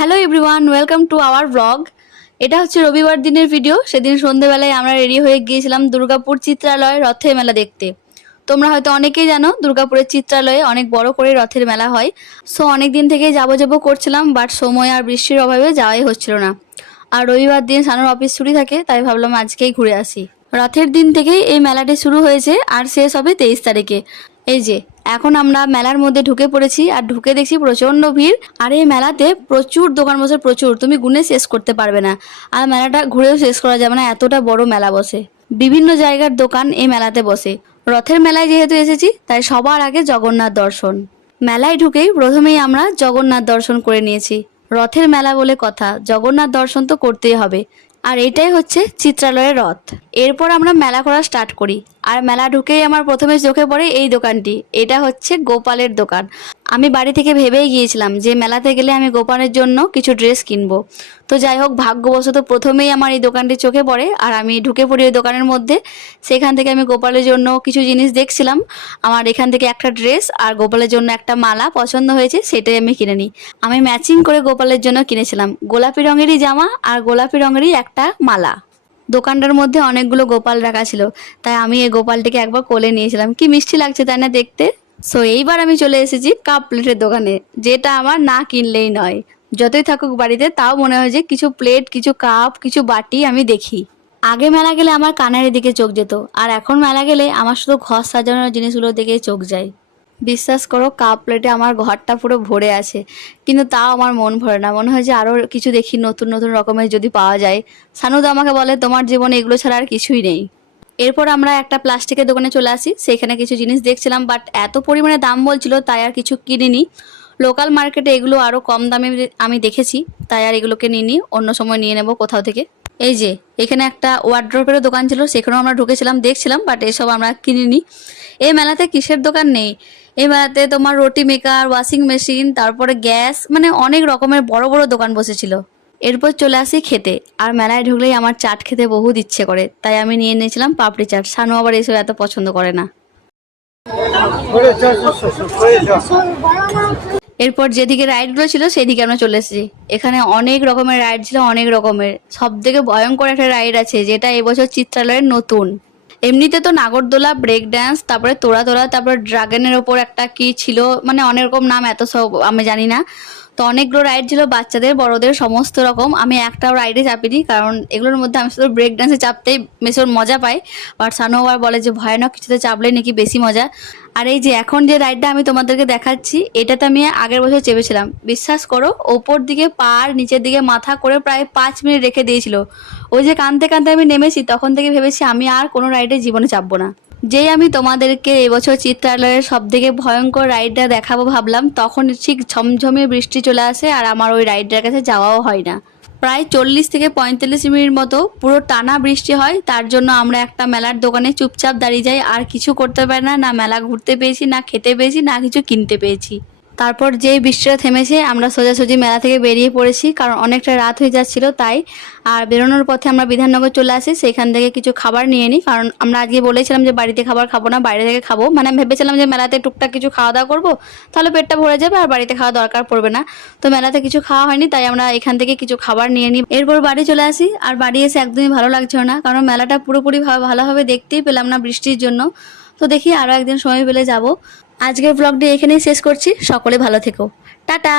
Hello everyone welcome to our blog এটা হচ্ছে রবিবার দিনের ভিডিও সেদিন সন্ধেবেলায় আমরা রেডি হয়ে গিয়েছিলাম দুর্গাপুর চিত্রালয় রথের মেলা দেখতে। তোমরা হয়তো অনেকেই জানো, দুর্গাপুরের চিত্রালয়ে অনেক বড় করে রথের মেলা হয়। সো অনেক দিন থেকেই যাব যাব করছিলাম বাট সময় আর বৃষ্টির অভাবে যাওয়াই হচ্ছিল না। আর রবিবার দিন সানুর অফিস ছুটি থাকে, তাই ভাবলাম আজকেই ঘুরে আসি। রথের দিন থেকেই এই মেলাটি শুরু হয়েছে, আর শেষ হবে তেইশ তারিখে। এই যে এখন আমরা মেলার মধ্যে ঢুকে পড়েছি আর ঢুকে দেখছি প্রচণ্ড ভিড়। আর এই মেলাতে প্রচুর দোকান বসে, প্রচুর। তুমি গুনে শেষ করতে পারবে না। আর মেলাটা ঘুরেও শেষ করা যাবে না, এতটা বড় মেলা বসে। বিভিন্ন জায়গার দোকান এই মেলাতে বসে। রথের মেলায় যেহেতু এসেছি, তাই সবার আগে জগন্নাথ দর্শন। মেলায় ঢুকেই প্রথমেই আমরা জগন্নাথ দর্শন করে নিয়েছি। রথের মেলা বলে কথা, জগন্নাথ দর্শন তো করতেই হবে। আর এটাই হচ্ছে চিত্রালয়ের রথ। এরপর আমরা মেলা করা স্টার্ট করি। আর মেলা ঢুকেই আমার প্রথমে চোখে পড়ে এই দোকানটি। এটা হচ্ছে গোপালের দোকান। আমি বাড়ি থেকে ভেবেই গিয়েছিলাম যে মেলাতে গেলে আমি গোপালের জন্য কিছু ড্রেস কিনবো। তো যাই হোক, ভাগ্যবশত প্রথমেই আমার এই দোকানটি চোখে পড়ে আর আমি ঢুকে পড়ি ওই দোকানের মধ্যে। সেখান থেকে আমি গোপালের জন্য কিছু জিনিস দেখছিলাম। আমার এখান থেকে একটা ড্রেস আর গোপালের জন্য একটা মালা পছন্দ হয়েছে, সেটাই আমি কিনে নিই। আমি ম্যাচিং করে গোপালের জন্য কিনেছিলাম। গোলাপি রঙেরই জামা আর গোলাপি রঙেরই একটা মালা। দোকানটার মধ্যে অনেকগুলো গোপাল রাখা ছিল। তাই আমি এই গোপালটিকে একবার কোলে নিয়েছিলাম। কি মিষ্টি লাগছে তাই না দেখতে? সো এইবার আমি চলে এসেছি কাপ প্লেটের দোকানে, যেটা আমার না কিনলেই নয়। যতই থাকুক বাড়িতে, তাও মনে হয় যে কিছু প্লেট, কিছু কাপ, কিছু বাটি আমি দেখি। আগে মেলা গেলে আমার কানের দিকে চোখ যেত, আর এখন মেলা গেলে আমার শুধু ঘর সাজানোর জিনিসগুলো দিকে চোখ যায়। বিশ্বাস করো, কাপ প্লেটে আমার ঘরটা পুরো ভরে আছে। কিন্তু তাও আমার মন ভরে না। মনে হয় যে আরও কিছু দেখি, নতুন নতুন রকমের যদি পাওয়া যায়। সানুদা আমাকে বলে, তোমার জীবনে এগুলো ছাড়া আর কিছুই নেই। এরপর আমরা একটা প্লাস্টিকের দোকানে চলে আসি। সেখানে কিছু জিনিস দেখছিলাম বাট এত পরিমাণে দাম বলছিল, তাই আর কিছু কিনিনি। লোকাল মার্কেটে এগুলো আরও কম দামে আমি দেখেছি, তাই আর এগুলোকে নিইনি। অন্য সময় নিয়ে নেব কোথাও থেকে। এই যে, এখানে একটা ওয়ার্ড্রপেরও দোকান ছিল, সেখানেও আমরা ঢুকেছিলাম, দেখছিলাম বাট এসব আমরা কিনিনি। এই মেলাতে কিসের দোকান নেই? এই মেলাতে তোমার রুটি মেকার ওয়াশিং মেশিন তারপরে গ্যাস মানে অনেক রকমের বড় বড় দোকান বসেছিল। এরপর চলে আসি খেতে। আর মেলায় ঢুকলেই আমার চাট খেতে বহুত ইচ্ছে করে। তাই আমি নিয়ে নিয়েছিলাম পাপড়ি চাট। সানু আবার এসব এত পছন্দ করে না। এরপর যেদিকে রাইডগুলো ছিল সেদিকে আমরা চলে এসেছি। এখানে অনেক রকমের রাইড ছিল, অনেক রকমের। সব থেকে ভয়ঙ্কর একটা রাইড আছে, যেটা এবছর চিত্রালয়ের নতুন। এমনিতে তো নাগরদোলা ব্রেক ড্যান্স তারপরে তোরা তোরা, তারপর ড্রাগনের ওপর একটা কি ছিল মানে অনেক রকম নাম, এত সব আমি জানি না। তো অনেকগুলো রাইড ছিল বাচ্চাদের, বড়দের, সমস্ত রকম। আমি একটাও রাইডে চাপিনি, কারণ এগুলোর মধ্যে আমি শুধু ব্রেক ড্যান্সে চাপতেই ভীষণ মজা পাই। বাট সানোয়ার বলে যে, ভয়ানক, কিছুতে চাপলে নাকি বেশি মজা। আর এই যে এখন যে রাইডটা আমি তোমাদেরকে দেখাচ্ছি, এটাতে আমি আগের বছর চেপেছিলাম। বিশ্বাস করো, ওপর দিকে পার নিচের দিকে মাথা করে প্রায় পাঁচ মিনিট রেখে দিয়েছিল। ওই যে কানতে কানতে আমি নেমেছি, তখন থেকে ভেবেছি আমি আর কোনো রাইডে জীবনে চাপবো না। যেই আমি তোমাদেরকে এবছর চিত্রালয়ের সব থেকে ভয়ঙ্কর রাইডটা দেখাবো ভাবলাম, তখন ঠিক ঝমঝমে বৃষ্টি চলে আসে আর আমার ওই রাইডটার কাছে যাওয়াও হয় না। প্রায় চল্লিশ থেকে পঁয়তাল্লিশ মিনিট মতো পুরো টানা বৃষ্টি হয়, তার জন্য আমরা একটা মেলার দোকানে চুপচাপ দাঁড়িয়ে যাই। আর কিছু করতে পারি না না মেলা ঘুরতে পেয়েছি, না খেতে পেয়েছি, না কিছু কিনতে পেয়েছি। তারপর যেই বৃষ্টিটা থেমেছে, আমরা সোজাসুজি মেলা থেকে বেরিয়ে পড়েছি, কারণ অনেকটা রাত হয়ে যাচ্ছিল তাই। আর বেরোনোর পথে আমরা বিধাননগর চলে আসি, সেখান থেকে কিছু খাবার নিয়ে নিই, কারণ আমরা আজকে বলেছিলাম যে বাড়িতে খাবার খাব না, বাইরে থেকে খাব। মানে আমি ভেবেছিলাম যে মেলাতে টুকটাক কিছু খাওয়া দাওয়া করব, তাহলে পেটটা ভরে যাবে আর বাড়িতে খাওয়া দরকার পড়বে না। তো মেলাতে কিছু খাওয়া হয়নি, তাই আমরা এখান থেকে কিছু খাবার নিয়ে নিই। এরপর বাড়ি চলে আসি, আর বাড়ি এসে একদমই ভালো লাগছিল না, কারণ মেলাটা পুরোপুরি ভালো- ভালোভাবে দেখতেই পেলাম না বৃষ্টির জন্য। তো দেখি আরও একদিন সময় পেলে যাব। আজকের ব্লগটি এখানেই শেষ করছি। সকলে ভালো থেকো। টাটা!